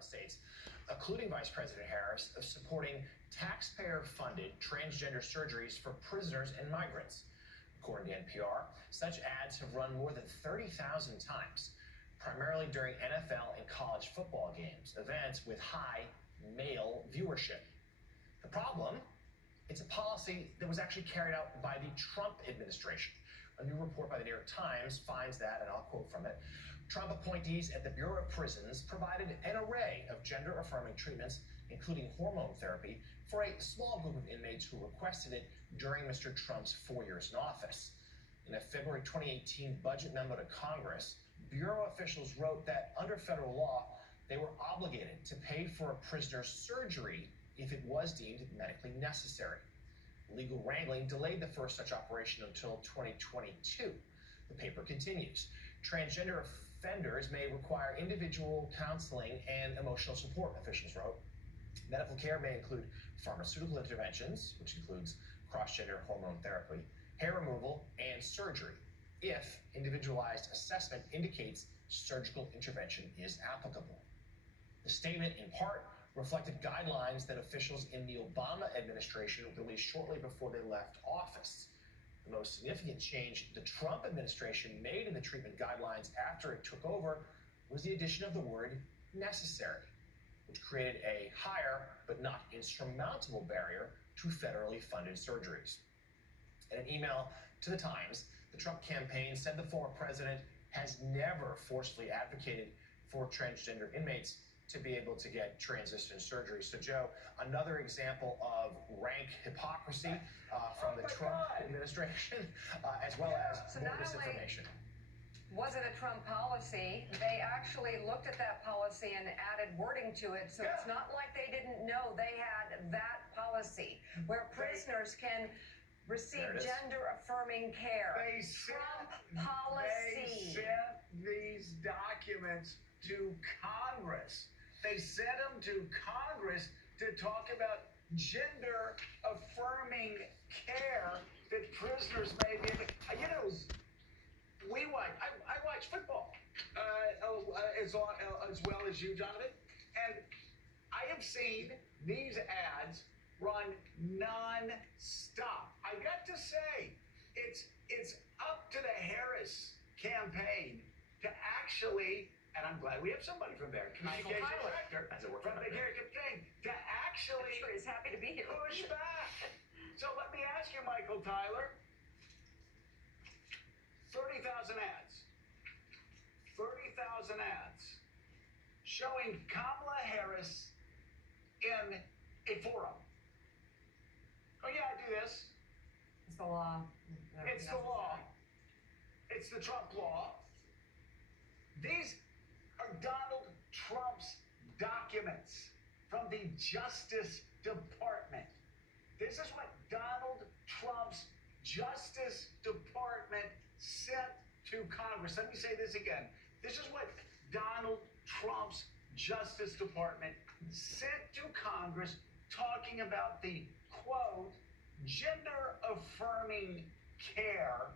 United States, including Vice President Harris, of supporting taxpayer-funded transgender surgeries for prisoners and migrants. According to NPR, such ads have run more than 30,000 times, primarily during NFL and college football games, events with high male viewership. The problem? It's a policy that was actually carried out by the Trump administration. A new report by the New York Times finds that, and I'll quote from it, Trump appointees at the Bureau of Prisons provided an array of gender-affirming treatments, including hormone therapy, for a small group of inmates who requested it during Mr. Trump's 4 years in office. In a February 2018 budget memo to Congress, Bureau officials wrote that under federal law, they were obligated to pay for a prisoner's surgery if it was deemed medically necessary. Legal wrangling delayed the first such operation until 2022. The paper continues. Transgender offenders may require individual counseling and emotional support, officials wrote. Medical care may include pharmaceutical interventions, which includes cross-gender hormone therapy, hair removal, and surgery, if individualized assessment indicates surgical intervention is applicable. The statement, in part, reflected guidelines that officials in the Obama administration released shortly before they left office. The most significant change the Trump administration made in the treatment guidelines after it took over was the addition of the word necessary, which created a higher but not insurmountable barrier to federally funded surgeries. In an email to the Times, the Trump campaign said the former president has never forcefully advocated for transgender inmates to be able to get transition surgery. So, Joe, another example of rank hypocrisy from the Trump administration, as well as more disinformation. Was it a Trump policy? They actually looked at that policy and added wording to it, so it's not like they didn't know they had that policy where prisoners can receive gender-affirming care. Trump policy. They sent these documents to Congress. They sent them to Congress to talk about gender-affirming care that prisoners may be. You know, I watch football as well as you, Jonathan, and I have seen these ads run non-stop. I got to say, it's up to the Harris campaign to actually, and I'm glad we have somebody from there, communication director, from the campaign, to actually I'm sure he's happy to be here. Push back. So let me ask you, Michael Tyler, 30,000 ads. 30,000 ads showing Kamala Harris in a forum. Oh yeah, I do this. It's the law. It's the law. It's the Trump law. These are Donald Trump's documents from the Justice Department. This is what Donald Trump's Justice Department sent to Congress. Let me say this again. This is what Donald Trump's Justice Department sent to Congress talking about the, quote, gender-affirming care